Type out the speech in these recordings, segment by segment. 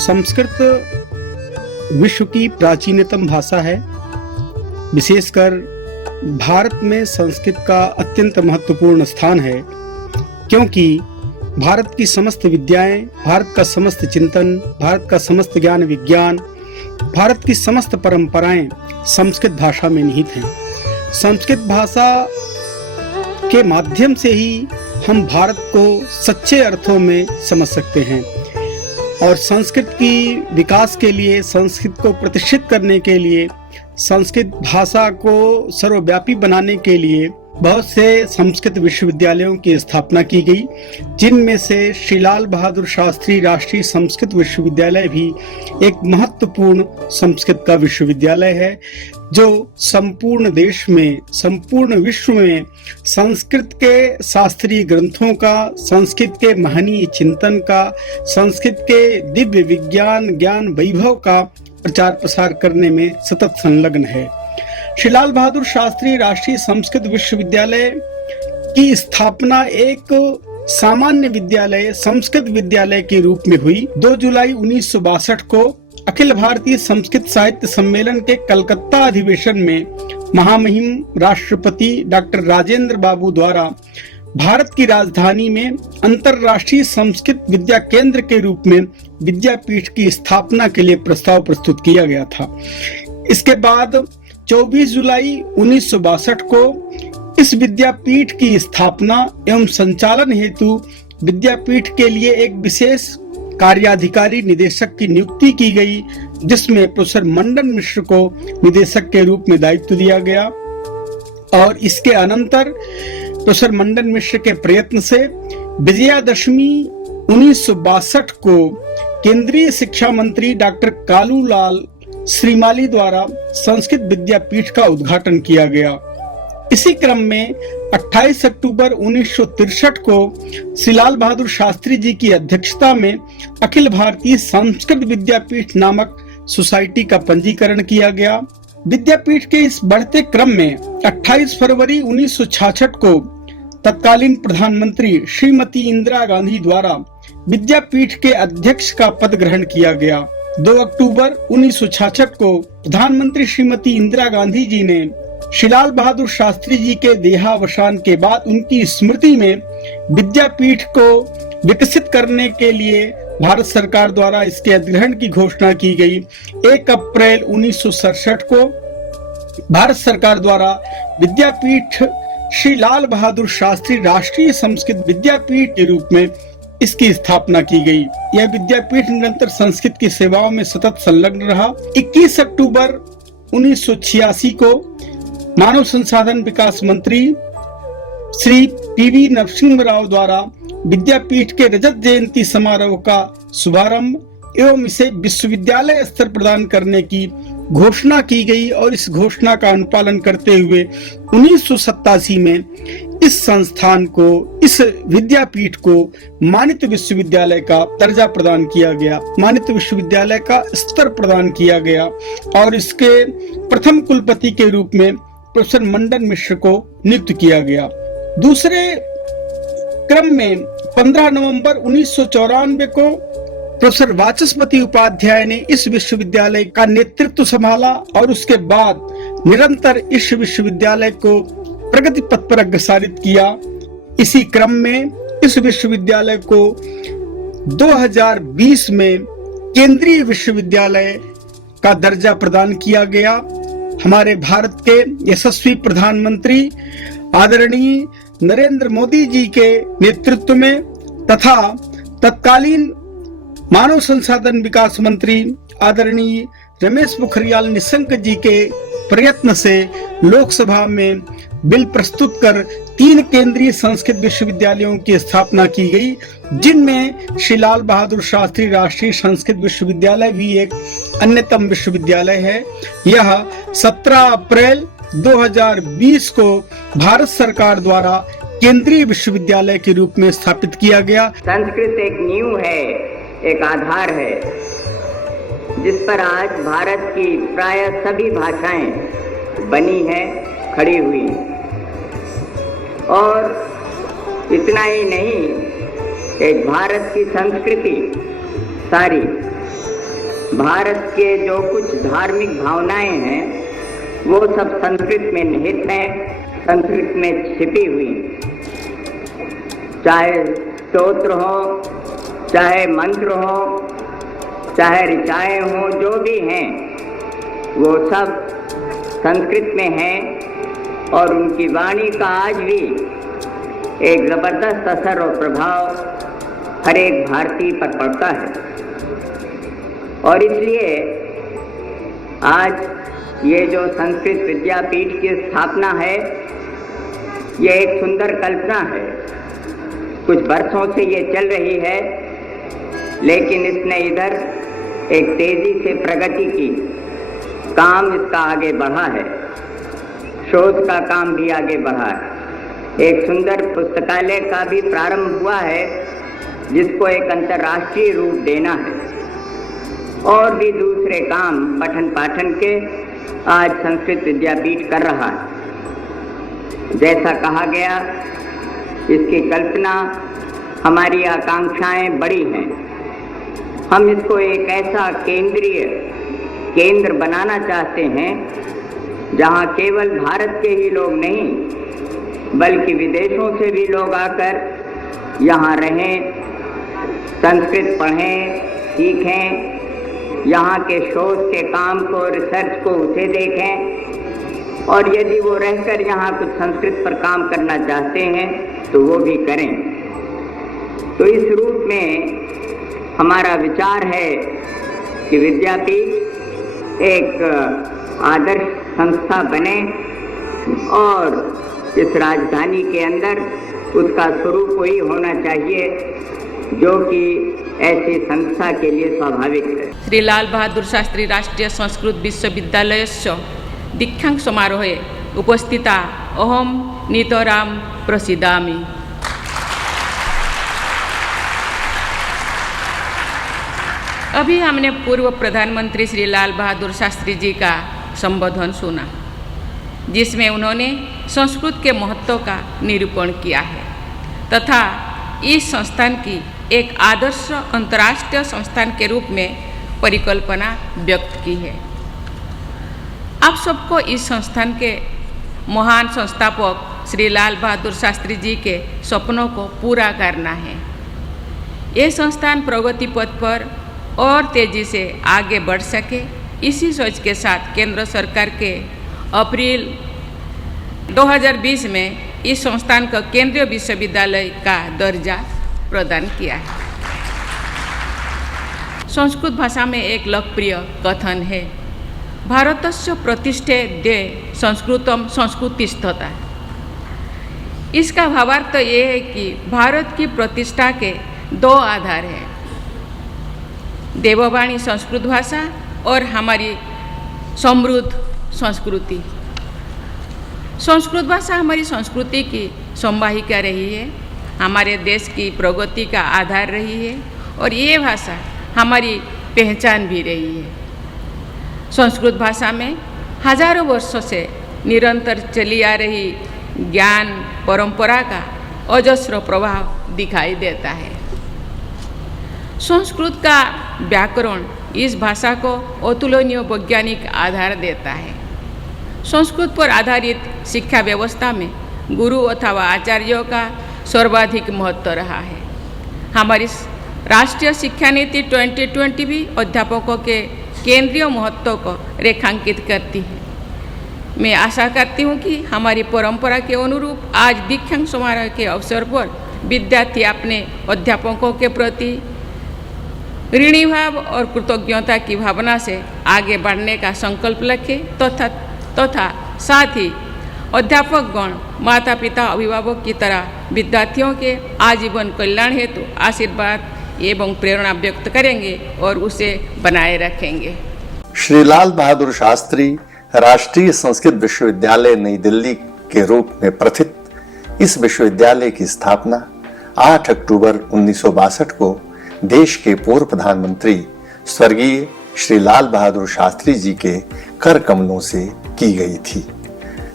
संस्कृत विश्व की प्राचीनतम भाषा है। विशेषकर भारत में संस्कृत का अत्यंत महत्वपूर्ण स्थान है, क्योंकि भारत की समस्त विद्याएं, भारत का समस्त चिंतन, भारत का समस्त ज्ञान विज्ञान, भारत की समस्त परंपराएं संस्कृत भाषा में निहित हैं। संस्कृत भाषा के माध्यम से ही हम भारत को सच्चे अर्थों में समझ सकते हैं और संस्कृत की विकास के लिए, संस्कृत को प्रतिष्ठित करने के लिए, संस्कृत भाषा को सर्वव्यापी बनाने के लिए बहुत से संस्कृत विश्वविद्यालयों की स्थापना की गई, जिनमें से श्री लाल बहादुर शास्त्री राष्ट्रीय संस्कृत विश्वविद्यालय भी एक महत्वपूर्ण संस्कृत का विश्वविद्यालय है, जो संपूर्ण देश में, संपूर्ण विश्व में संस्कृत के शास्त्रीय ग्रंथों का, संस्कृत के महनीय चिंतन का, संस्कृत के दिव्य विज्ञान ज्ञान वैभव का प्रचार प्रसार करने में सतत संलग्न है। श्री लाल बहादुर शास्त्री राष्ट्रीय संस्कृत विश्वविद्यालय की स्थापना एक सामान्य विद्यालय, संस्कृत विद्यालय के रूप में हुई। 2 जुलाई 1962 को अखिल भारतीय संस्कृत साहित्य सम्मेलन के कलकत्ता अधिवेशन में महामहिम राष्ट्रपति डॉक्टर राजेंद्र बाबू द्वारा भारत की राजधानी में अंतर्राष्ट्रीय संस्कृत विद्या केंद्र के रूप में विद्यापीठ की स्थापना के लिए प्रस्ताव प्रस्तुत किया गया था। इसके बाद 24 जुलाई 1962 को इस विद्यापीठ की स्थापना एवं संचालन हेतु विद्यापीठ के लिए एक विशेष कार्याधिकारी निदेशक की नियुक्ति की गई, जिसमें प्रोफेसर मंडन मिश्र को निदेशक के रूप में दायित्व दिया गया। और इसके अनंतर प्रोफेसर मंडन मिश्र के प्रयत्न से विजयादशमी 1962 को केंद्रीय शिक्षा मंत्री डॉक्टर कालूलाल श्रीमाली द्वारा संस्कृत विद्यापीठ का उद्घाटन किया गया। इसी क्रम में 28 अक्टूबर 1963 को श्री लाल बहादुर शास्त्री जी की अध्यक्षता में अखिल भारतीय संस्कृत विद्यापीठ नामक सोसाइटी का पंजीकरण किया गया। विद्यापीठ के इस बढ़ते क्रम में 28 फरवरी 1966 को तत्कालीन प्रधानमंत्री श्रीमती इंदिरा गांधी द्वारा विद्यापीठ के अध्यक्ष का पद ग्रहण किया गया। 2 अक्टूबर 1966 को प्रधानमंत्री श्रीमती इंदिरा गांधी जी ने श्री लाल बहादुर शास्त्री जी के देहावसान के बाद उनकी स्मृति में विद्यापीठ को विकसित करने के लिए भारत सरकार द्वारा इसके अधिग्रहण की घोषणा की गई। 1 अप्रैल 1967 को भारत सरकार द्वारा विद्यापीठ श्री लाल बहादुर शास्त्री राष्ट्रीय संस्कृत विद्यापीठ के रूप में इसकी स्थापना की गई। यह विद्यापीठ निरंतर संस्कृत की सेवाओं में सतत संलग्न रहा। 21 अक्टूबर 1986 को मानव संसाधन विकास मंत्री श्री पीवी नरसिंह राव द्वारा विद्यापीठ के रजत जयंती समारोह का शुभारंभ एवं इसे विश्वविद्यालय स्तर प्रदान करने की घोषणा की गई और इस घोषणा का अनुपालन करते हुए 1987 में इस संस्थान को, इस विद्यापीठ को मानित विश्वविद्यालय का दर्जा प्रदान किया गया, मानित विश्वविद्यालय का स्तर प्रदान किया गया और इसके प्रथम कुलपति के रूप में प्रोफेसर मंडन मिश्र को नियुक्त किया गया। दूसरे क्रम में 15 नवंबर 1994 को प्रोफेसर वाचस्पति उपाध्याय ने इस विश्वविद्यालय का नेतृत्व संभाला और उसके बाद निरंतर इस विश्वविद्यालय को प्रगति पथ पर अग्रसरित किया। इसी क्रम में इस विश्वविद्यालय को 2020 में केंद्रीय विश्वविद्यालय का दर्जा प्रदान किया गया। हमारे भारत के यशस्वी प्रधानमंत्री आदरणीय नरेंद्र मोदी जी के नेतृत्व में तथा तत्कालीन मानव संसाधन विकास मंत्री आदरणीय रमेश पोखरियाल निशंक जी के प्रयत्न से लोकसभा में बिल प्रस्तुत कर 3 केंद्रीय संस्कृत विश्वविद्यालयों की स्थापना की गई, जिनमें श्री लाल बहादुर शास्त्री राष्ट्रीय संस्कृत विश्वविद्यालय भी एक अन्यतम विश्वविद्यालय है। यह 17 अप्रैल 2020 को भारत सरकार द्वारा केंद्रीय विश्वविद्यालय के रूप में स्थापित किया गया। संस्कृत एक नींव है, एक आधार है, जिस पर आज भारत की प्राय सभी भाषाएं बनी है, खड़ी हुई। और इतना ही नहीं, एक भारत की संस्कृति सारी भारत के जो कुछ धार्मिक भावनाएं हैं वो सब संस्कृत में निहित हैं, संस्कृत में छिपी हुई। चाहे स्तोत्र हो, चाहे मंत्र हो, चाहे ऋचाएं हो, जो भी हैं वो सब संस्कृत में हैं और उनकी वाणी का आज भी एक ज़बरदस्त असर और प्रभाव हर एक भारतीय पर पड़ता है। और इसलिए आज ये जो संस्कृत विद्यापीठ की स्थापना है, ये एक सुंदर कल्पना है। कुछ वर्षों से ये चल रही है, लेकिन इसने इधर एक तेजी से प्रगति की, काम इसका आगे बढ़ा है, शोध का काम भी आगे बढ़ा है। एक सुंदर पुस्तकालय का भी प्रारंभ हुआ है जिसको एक अंतर्राष्ट्रीय रूप देना है, और भी दूसरे काम पठन पाठन के आज संस्कृत विद्यापीठ कर रहा है। जैसा कहा गया, इसकी कल्पना, हमारी आकांक्षाएं बड़ी हैं। हम इसको एक ऐसा केंद्र बनाना चाहते हैं जहां केवल भारत के ही लोग नहीं बल्कि विदेशों से भी लोग आकर यहाँ रहें, संस्कृत पढ़ें, सीखें, यहाँ के शोध के काम को, रिसर्च को उसे देखें, और यदि वो रहकर यहाँ कुछ संस्कृत पर काम करना चाहते हैं तो वो भी करें। तो इस रूप में हमारा विचार है कि विद्यापीठ एक आदर्श संस्था बने और इस राजधानी के अंदर उसका स्वरूप वही होना चाहिए जो कि ऐसी संस्था के लिए स्वाभाविक है। श्री लाल बहादुर शास्त्री राष्ट्रीय संस्कृत विश्वविद्यालयस्य दीक्षांत समारोहे उपस्थिता अहम नितराम प्रसीदामि। अभी हमने पूर्व प्रधानमंत्री श्री लाल बहादुर शास्त्री जी का संबोधन सुना, जिसमें उन्होंने संस्कृत के महत्व का निरूपण किया है तथा इस संस्थान की एक आदर्श अंतर्राष्ट्रीय संस्थान के रूप में परिकल्पना व्यक्त की है। आप सबको इस संस्थान के महान संस्थापक श्री लाल बहादुर शास्त्री जी के सपनों को पूरा करना है। ये संस्थान प्रगति पथ पर और तेजी से आगे बढ़ सके, इसी सोच के साथ केंद्र सरकार के अप्रैल 2020 में इस संस्थान को केंद्रीय विश्वविद्यालय का दर्जा प्रदान किया है। संस्कृत भाषा में एक लोकप्रिय कथन है, भारतस्य प्रतिष्ठे द्वे संस्कृतम संस्कृतिस्थता। इसका भावार्थ ये है कि भारत की प्रतिष्ठा के दो आधार हैं, देववाणी संस्कृत भाषा और हमारी समृद्ध संस्कृति। संस्कृत भाषा हमारी संस्कृति की संवाहिका रही है, हमारे देश की प्रगति का आधार रही है और ये भाषा हमारी पहचान भी रही है। संस्कृत भाषा में हजारों वर्षों से निरंतर चली आ रही ज्ञान परंपरा का अजस्र प्रभाव दिखाई देता है। संस्कृत का व्याकरण इस भाषा को अतुलनीय वैज्ञानिक आधार देता है। संस्कृत पर आधारित शिक्षा व्यवस्था में गुरु अथवा आचार्यों का सर्वाधिक महत्व रहा है। हमारी राष्ट्रीय शिक्षा नीति 2020 भी अध्यापकों के केंद्रीय महत्व को रेखांकित करती है। मैं आशा करती हूँ कि हमारी परंपरा के अनुरूप आज दीक्षांत समारोह के अवसर पर विद्यार्थी अपने अध्यापकों के प्रति ऋणी भाव और कृतज्ञता की भावना से आगे बढ़ने का संकल्प रखें तथा साथ ही अध्यापकगण, माता पिता, अभिभावक की तरह विद्यार्थियों के आजीवन कल्याण हेतु आशीर्वाद एवं प्रेरणा व्यक्त करेंगे और उसे बनाए रखेंगे। श्री लाल बहादुर शास्त्री राष्ट्रीय संस्कृत विश्वविद्यालय नई दिल्ली के रूप में प्रथित इस विश्वविद्यालय की स्थापना 8 अक्टूबर 1962 को देश के पूर्व प्रधानमंत्री स्वर्गीय श्री लाल बहादुर शास्त्री जी के कर कमलों से की गई थी।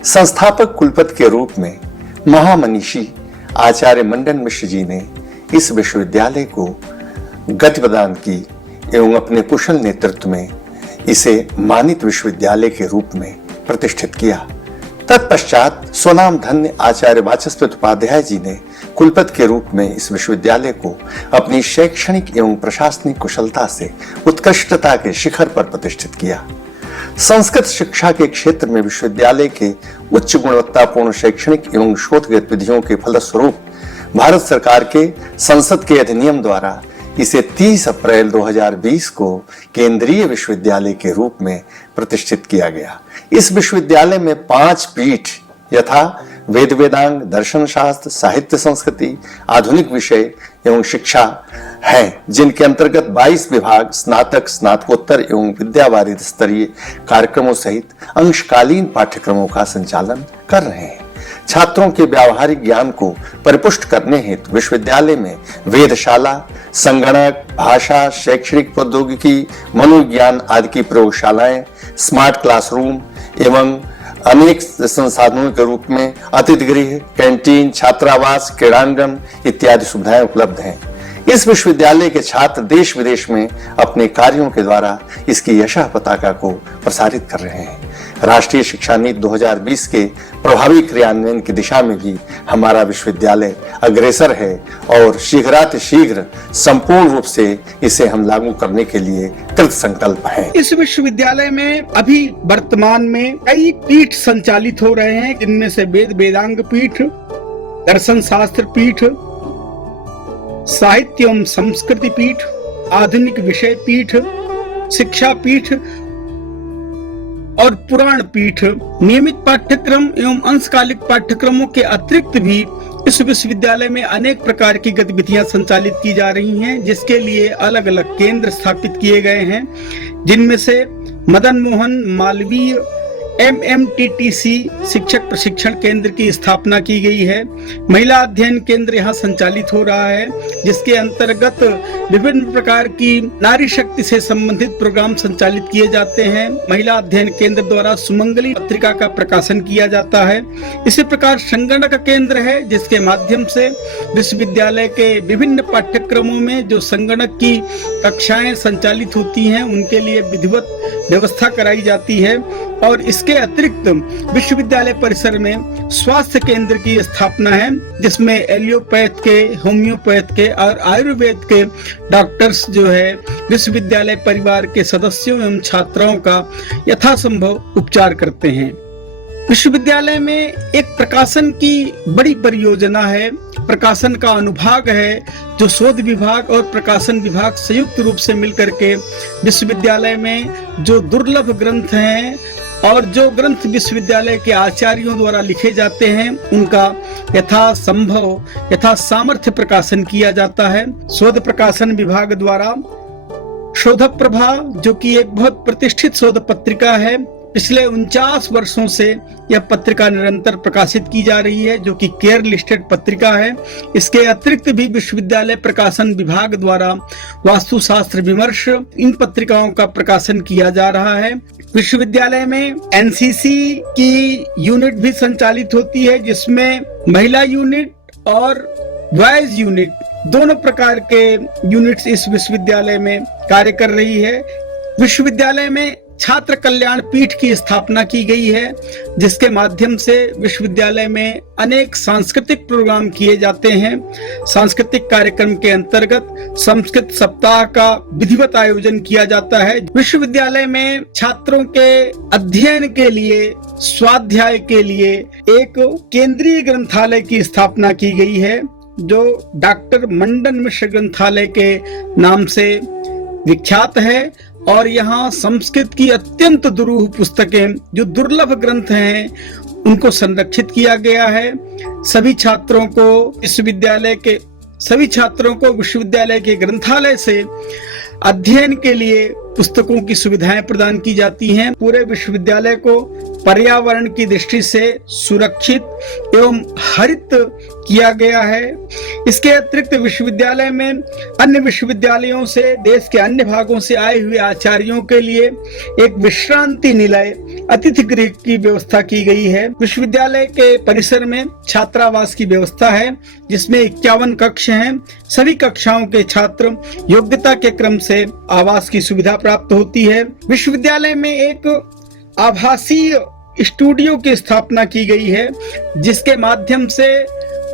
संस्थापक कुलपति के रूप में महामनीषी आचार्य मंडन मिश्र जी ने इस विश्वविद्यालय को गति प्रदान की एवं अपने कुशल नेतृत्व में इसे मानित विश्वविद्यालय के रूप में प्रतिष्ठित किया। तत्पश्चात स्वनाम धन्य आचार्य वाचस्पति उपाध्याय जी ने कुलपति के रूप में इस विश्वविद्यालय को अपनी शैक्षणिक एवं प्रशासनिक कुशलता से उत्कृष्टता के शिखर पर प्रतिष्ठित किया। संस्कृत शिक्षा के क्षेत्र में विश्वविद्यालय के उच्च गुणवत्तापूर्ण शैक्षणिक एवं शोध गतिविधियों के फलस्वरूप भारत सरकार के संसद के अधिनियम द्वारा इसे 30 अप्रैल 2020 को केंद्रीय विश्वविद्यालय के रूप में प्रतिष्ठित किया गया। इस विश्वविद्यालय में 5 पीठ यथा वेद वेदांग, दर्शन शास्त्र, साहित्य संस्कृति, आधुनिक विषय एवं शिक्षा हैं, जिनके अंतर्गत 22 विभाग स्नातक, स्नातकोत्तर एवं विद्यावारिधि स्तरीय कार्यक्रमों सहित अंशकालीन पाठ्यक्रमों का संचालन कर रहे हैं। छात्रों के व्यावहारिक ज्ञान को परिपुष्ट करने हेतु विश्वविद्यालय में वेधशाला, संगणक, भाषा, शैक्षणिक प्रौद्योगिकी, मनोविज्ञान आदि की प्रयोगशालाएं, स्मार्ट क्लासरूम एवं अनेक संसाधनों के रूप में अतिथि गृह, कैंटीन, छात्रावास, क्रीड़ांगन इत्यादि सुविधाएं उपलब्ध हैं। इस विश्वविद्यालय के छात्र देश विदेश में अपने कार्यों के द्वारा इसकी यशः पताका को प्रसारित कर रहे हैं। राष्ट्रीय शिक्षा नीति 2020 के प्रभावी क्रियान्वयन की दिशा में भी हमारा विश्वविद्यालय अग्रसर है और शीघ्रातिशीघ्र संपूर्ण रूप से इसे हम लागू करने के लिए कृत संकल्प हैं। इस विश्वविद्यालय में अभी वर्तमान में कई पीठ संचालित हो रहे हैं, जिनमें से वेद वेदांग पीठ, दर्शन शास्त्र पीठ, साहित्य एवं संस्कृति पीठ, आधुनिक विषय पीठ, शिक्षा पीठ और पुराण पीठ। नियमित पाठ्यक्रम एवं अंशकालिक पाठ्यक्रमों के अतिरिक्त भी इस विश्वविद्यालय में अनेक प्रकार की गतिविधियां संचालित की जा रही हैं, जिसके लिए अलग अलग केंद्र स्थापित किए गए हैं, जिनमें से मदन मोहन मालवीय MMTTC शिक्षक प्रशिक्षण केंद्र की स्थापना की गई है। महिला अध्ययन केंद्र यहाँ संचालित हो रहा है, जिसके अंतर्गत विभिन्न प्रकार की नारी शक्ति से संबंधित प्रोग्राम संचालित किए जाते हैं। महिला अध्ययन केंद्र द्वारा सुमंगली पत्रिका का प्रकाशन किया जाता है। इसी प्रकार संगणक केंद्र है, जिसके माध्यम से विश्वविद्यालय के विभिन्न पाठ्यक्रमों में जो संगणक की कक्षाएं संचालित होती हैं, उनके लिए विधिवत व्यवस्था कराई जाती है। और इसके अतिरिक्त विश्वविद्यालय परिसर में स्वास्थ्य केंद्र की स्थापना है, जिसमें एलियोपैथ के, होम्योपैथ के और आयुर्वेद के डॉक्टर्स जो है विश्वविद्यालय परिवार के सदस्यों एवं छात्राओं का यथासंभव उपचार करते हैं। विश्वविद्यालय में एक प्रकाशन की बड़ी परियोजना है, प्रकाशन का अनुभाग है, जो शोध विभाग और प्रकाशन विभाग संयुक्त रूप से मिलकर के विश्वविद्यालय में जो दुर्लभ ग्रंथ हैं और जो ग्रंथ विश्वविद्यालय के आचार्यों द्वारा लिखे जाते हैं, उनका यथासंभव यथा सामर्थ्य प्रकाशन किया जाता है। शोध प्रकाशन विभाग द्वारा शोध प्रभा, जो कि एक बहुत प्रतिष्ठित शोध पत्रिका है, पिछले 49 वर्षों से यह पत्रिका निरंतर प्रकाशित की जा रही है, जो कि केयर लिस्टेड पत्रिका है। इसके अतिरिक्त भी विश्वविद्यालय प्रकाशन विभाग द्वारा वास्तुशास्त्र विमर्श, इन पत्रिकाओं का प्रकाशन किया जा रहा है। विश्वविद्यालय में NCC की यूनिट भी संचालित होती है, जिसमें महिला यूनिट और बॉयज यूनिट दोनों प्रकार के यूनिट्स इस विश्वविद्यालय में कार्य कर रही है। विश्वविद्यालय में छात्र कल्याण पीठ की स्थापना की गई है, जिसके माध्यम से विश्वविद्यालय में अनेक सांस्कृतिक प्रोग्राम किए जाते हैं। सांस्कृतिक कार्यक्रम के अंतर्गत संस्कृत सप्ताह का विधिवत आयोजन किया जाता है। विश्वविद्यालय में छात्रों के अध्ययन के लिए, स्वाध्याय के लिए एक केंद्रीय ग्रंथालय की स्थापना की गई है, जो डॉक्टर मंडन मिश्र ग्रंथालय के नाम से विख्यात है। और यहाँ संस्कृत की अत्यंत दुरूह पुस्तकें, जो दुर्लभ ग्रंथ हैं, उनको संरक्षित किया गया है। सभी छात्रों को विश्वविद्यालय के ग्रंथालय से अध्ययन के लिए पुस्तकों की सुविधाएं प्रदान की जाती हैं। पूरे विश्वविद्यालय को पर्यावरण की दृष्टि से सुरक्षित एवं हरित किया गया है। इसके अतिरिक्त विश्वविद्यालय में अन्य विश्वविद्यालयों से देश के अन्य भागों से आए हुए आचार्यों के लिए एक विश्रांति निलय अतिथि गृह की व्यवस्था की गई है। विश्वविद्यालय के परिसर में छात्रावास की व्यवस्था है, जिसमें 51 कक्ष हैं। सभी कक्षाओं के छात्र योग्यता के क्रम से आवास की सुविधा प्राप्त होती है। विश्वविद्यालय में एक आभासीय स्टूडियो की स्थापना की गई है, जिसके माध्यम से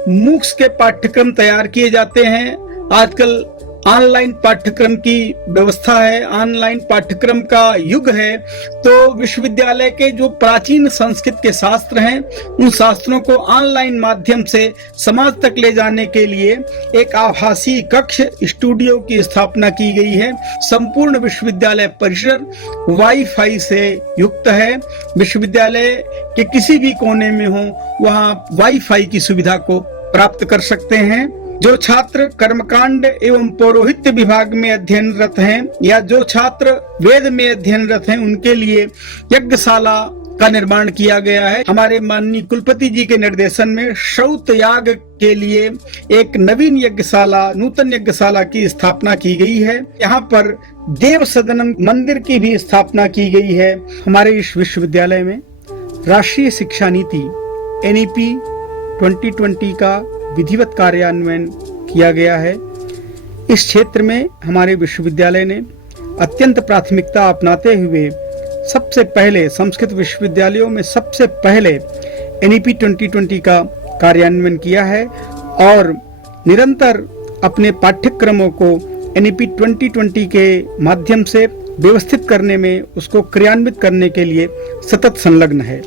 मूक्स के पाठ्यक्रम तैयार किए जाते हैं। आजकल ऑनलाइन पाठ्यक्रम की व्यवस्था है, ऑनलाइन पाठ्यक्रम का युग है, तो विश्वविद्यालय के जो प्राचीन संस्कृत के शास्त्र हैं, उन शास्त्रों को ऑनलाइन माध्यम से समाज तक ले जाने के लिए एक आभासी कक्ष स्टूडियो की स्थापना की गई है। संपूर्ण विश्वविद्यालय परिसर वाईफाई से युक्त है। विश्वविद्यालय के किसी भी कोने में हो, वहां वाईफाई की सुविधा को प्राप्त कर सकते हैं। जो छात्र कर्मकांड एवं पौरोहित्य विभाग में अध्ययनरत हैं या जो छात्र वेद में अध्ययनरत हैं, उनके लिए यज्ञशाला का निर्माण किया गया है। हमारे माननीय कुलपति जी के निर्देशन में श्रौत याग के लिए एक नवीन यज्ञशाला, नूतन यज्ञशाला की स्थापना की गई है। यहाँ पर देव सदनम मंदिर की भी स्थापना की गई है। हमारे इस विश्वविद्यालय में राष्ट्रीय शिक्षा नीति NEP 2020 का विधिवत कार्यान्वयन किया गया है। इस क्षेत्र में हमारे विश्वविद्यालय ने अत्यंत प्राथमिकता अपनाते हुए सबसे पहले संस्कृत विश्वविद्यालयों में सबसे पहले NEP 2020 का कार्यान्वयन किया है और निरंतर अपने पाठ्यक्रमों को NEP 2020 के माध्यम से व्यवस्थित करने में, उसको क्रियान्वित करने के लिए सतत संलग्न है।